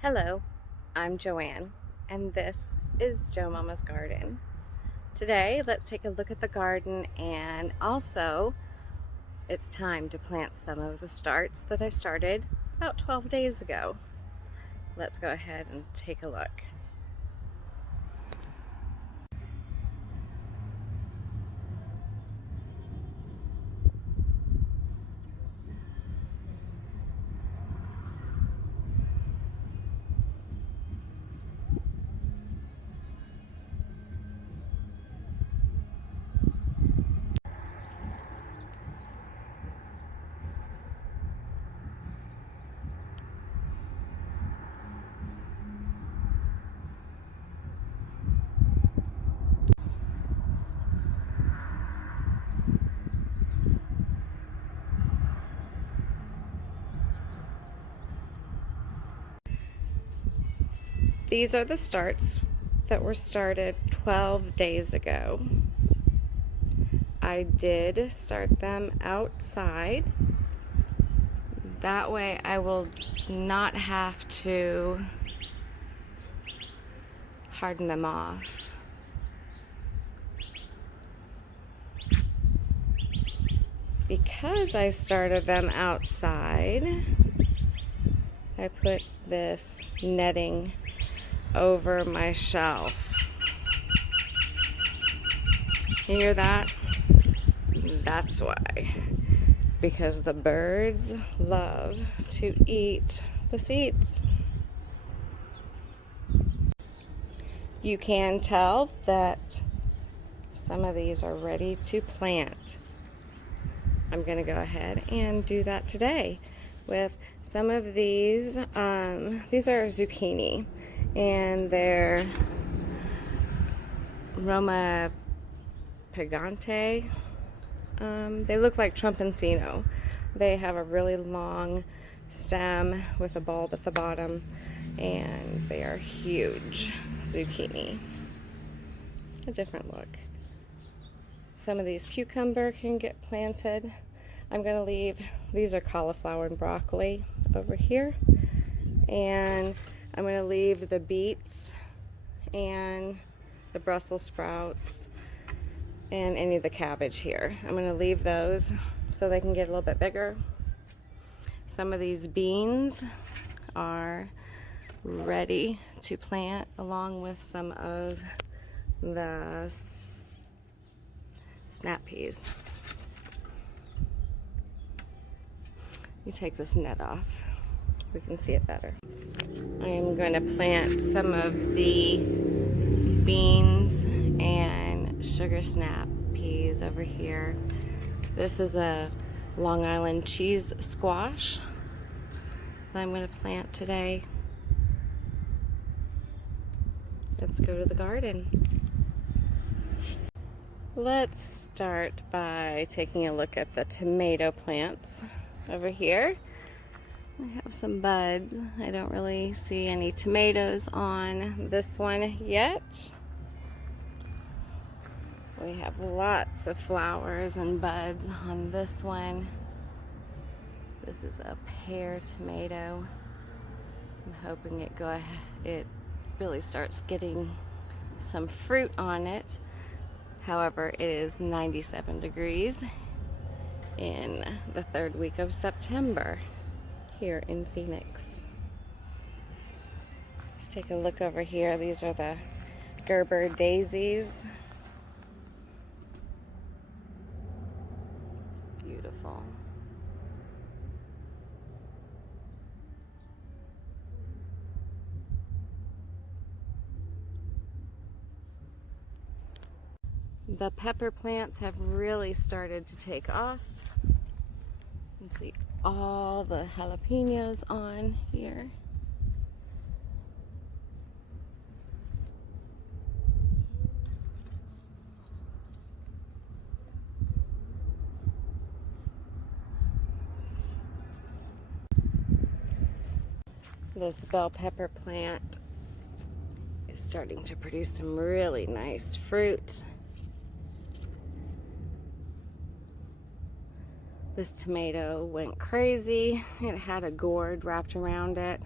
Hello, I'm Joanne, and this is Joe Mama's Garden. Today, let's take a look at the garden, and also it's time to plant some of the starts that I started about 12 days ago. Let's go ahead and take a look. These are the starts that were started 12 days ago. I did start them outside. That way I will not have to harden them off. Because I started them outside, I put this netting over my shelf. You hear that? That's why. Because the birds love to eat the seeds. You can tell that some of these are ready to plant. I'm going to go ahead and do that today with some of these. These are zucchini, and they're Roma pigante. They look like Trumpencino. They have a really long stem with a bulb at the bottom, and they are huge zucchini. A different look. Some of these cucumber can get planted. I'm going to leave, these are cauliflower and broccoli over here. And I'm going to leave the beets and the Brussels sprouts and any of the cabbage here. I'm going to leave those so they can get a little bit bigger. Some of these beans are ready to plant along with some of the snap peas. You take this net off, we can see it better. I am going to plant some of the beans and sugar snap peas over here. This is a Long Island cheese squash that I'm going to plant today. Let's go to the garden. Let's start by taking a look at the tomato plants over here. I have some buds. I don't really see any tomatoes on this one yet. We have lots of flowers and buds on this one. This is a pear tomato. I'm hoping it really starts getting some fruit on it. However, it is 97 degrees in the third week of September here in Phoenix. Let's take a look over here. These are the Gerber daisies. It's beautiful. The pepper plants have really started to take off. You can see all the jalapenos on here. This bell pepper plant is starting to produce some really nice fruit. This tomato went crazy. It had a gourd wrapped around it.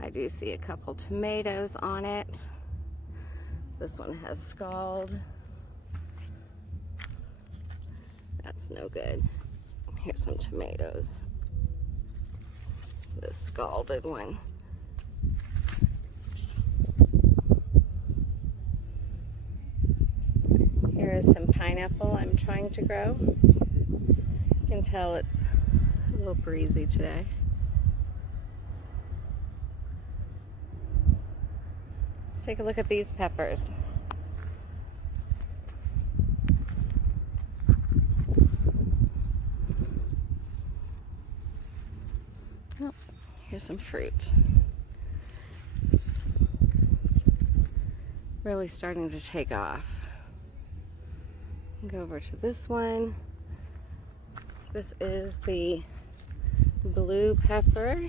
I do see a couple tomatoes on it. This one has scald. That's no good. Here's some tomatoes. The scalded one. Here is some pineapple I'm trying to grow. You can tell it's a little breezy today. Let's take a look at these peppers. Oh, here's some fruit. Really starting to take off. Go over to this one. This is the blue pepper.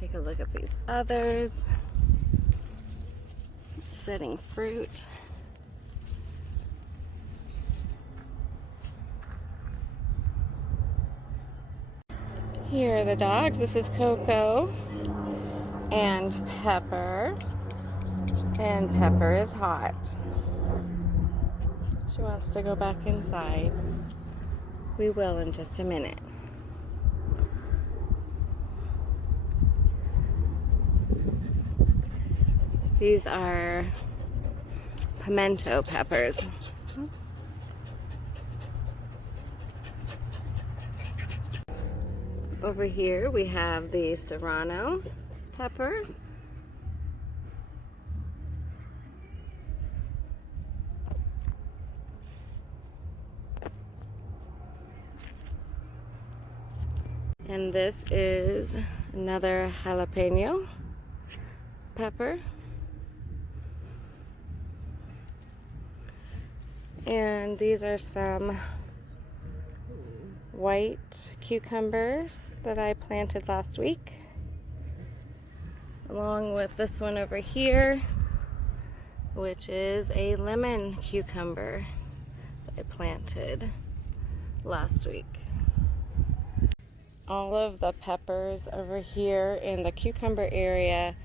Take a look at these others. Setting fruit. Here are the dogs. This is Coco and Pepper. And Pepper is hot. She wants to go back inside. We will in just a minute. These are pimento peppers. Over here we have the serrano pepper. And this is another jalapeno pepper. And these are some white cucumbers that I planted last week, along with this one over here, which is a lemon cucumber that I planted last week. All of the peppers over here in the cucumber area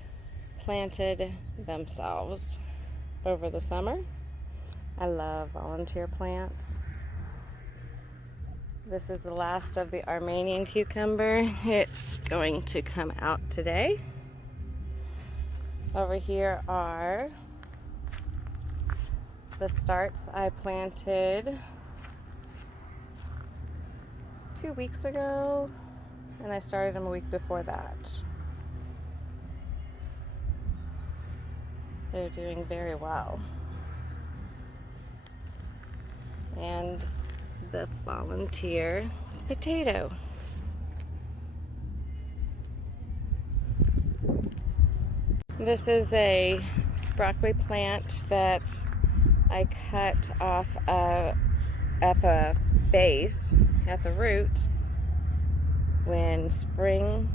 planted themselves over the summer. I love volunteer plants. This is the last of the Armenian cucumber. It's going to come out today. Over here are the starts I planted 2 weeks ago, and I started them a week before that. They're doing very well. And the volunteer potato. This is a broccoli plant that I cut off at the base, at the root, when spring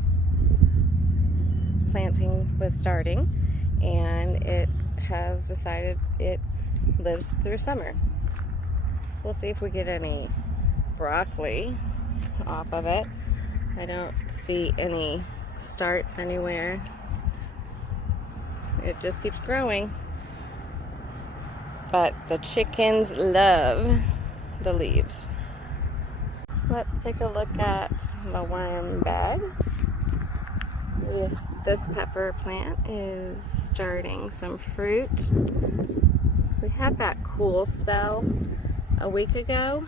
planting was starting, and it has decided it lives through summer. We'll see if we get any broccoli off of it. I don't see any starts anywhere. It just keeps growing. But the chickens love the leaves. Let's take a look at the worm bed. This pepper plant is starting some fruit. We had that cool spell a week ago,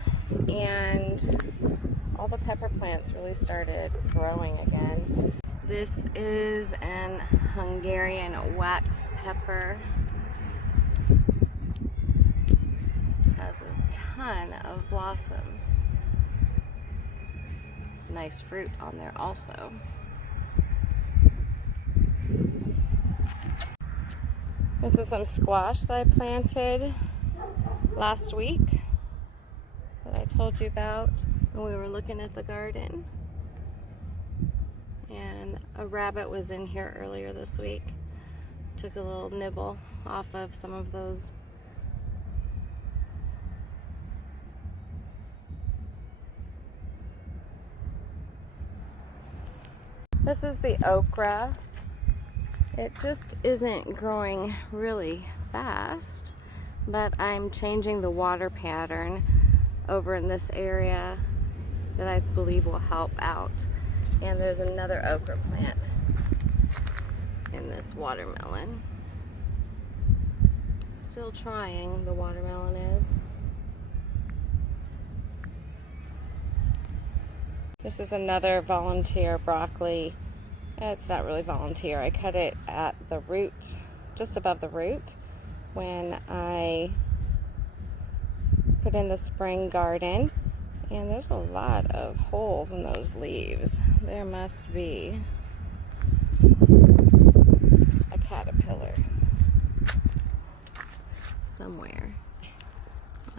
and all the pepper plants really started growing again. This is an Hungarian wax pepper. Has a ton of blossoms. Nice fruit on there also. This is some squash that I planted last week. told you about when we were looking at the garden. And a rabbit was in here earlier this week. Took a little nibble off of some of those. This is the okra. It just isn't growing really fast, but I'm changing the water pattern over in this area that I believe will help out. And there's another okra plant in this watermelon. Still trying, the watermelon is. This is another volunteer broccoli. It's not really volunteer. I cut it at the root, just above the root, when I put in the spring garden. And there's a lot of holes in those leaves. There must be a caterpillar somewhere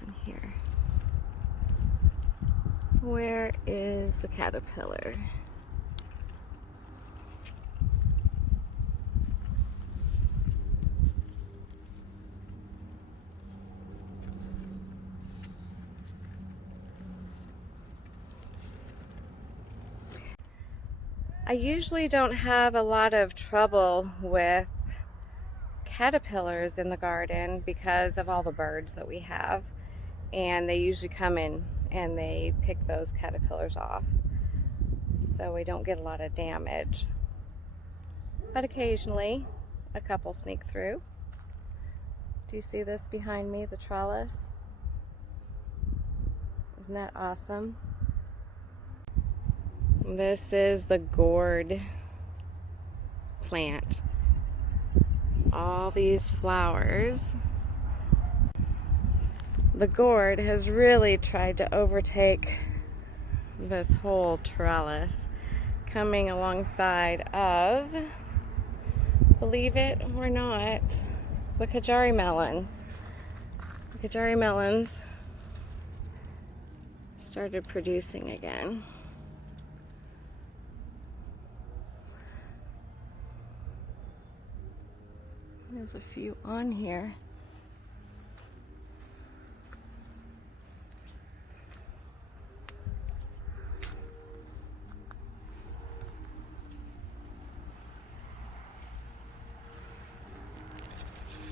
on here. Where is the caterpillar? I usually don't have a lot of trouble with caterpillars in the garden because of all the birds that we have, and they usually come in and they pick those caterpillars off, so we don't get a lot of damage. But occasionally a couple sneak through. Do you see this behind me, the trellis? Isn't that awesome? This is the gourd plant. All these flowers. The gourd has really tried to overtake this whole trellis, coming alongside of, believe it or not, the Kajari melons. The Kajari melons started producing again. There's a few on here.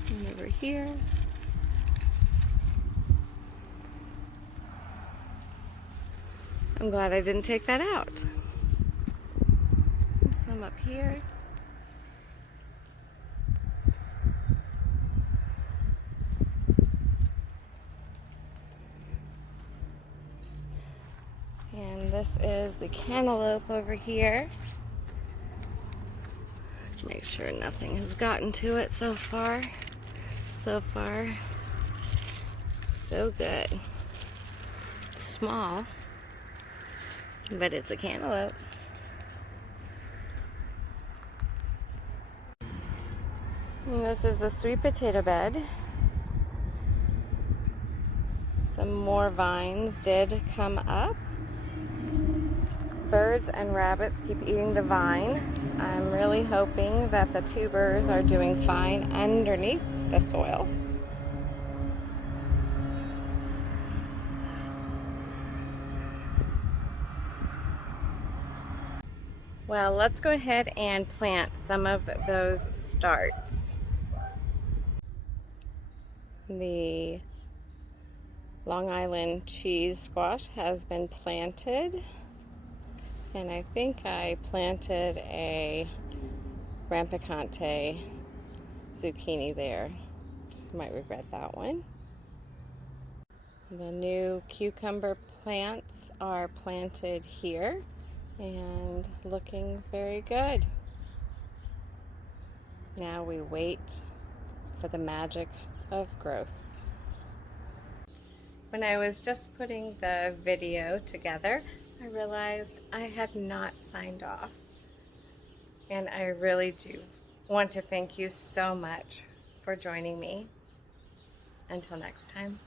And over here. I'm glad I didn't take that out. There's some up here. And this is the cantaloupe over here. Make sure nothing has gotten to it so far. So far, so good. It's small, but it's a cantaloupe. And this is the sweet potato bed. Some more vines did come up. Birds and rabbits keep eating the vine. I'm really hoping that the tubers are doing fine underneath the soil. Well, let's go ahead and plant some of those starts. The Long Island cheese squash has been planted. And I think I planted a rampicante zucchini there. Might regret that one. The new cucumber plants are planted here and looking very good. Now we wait for the magic of growth. When I was just putting the video together, I realized I had not signed off. And I really do want to thank you so much for joining me. Until next time.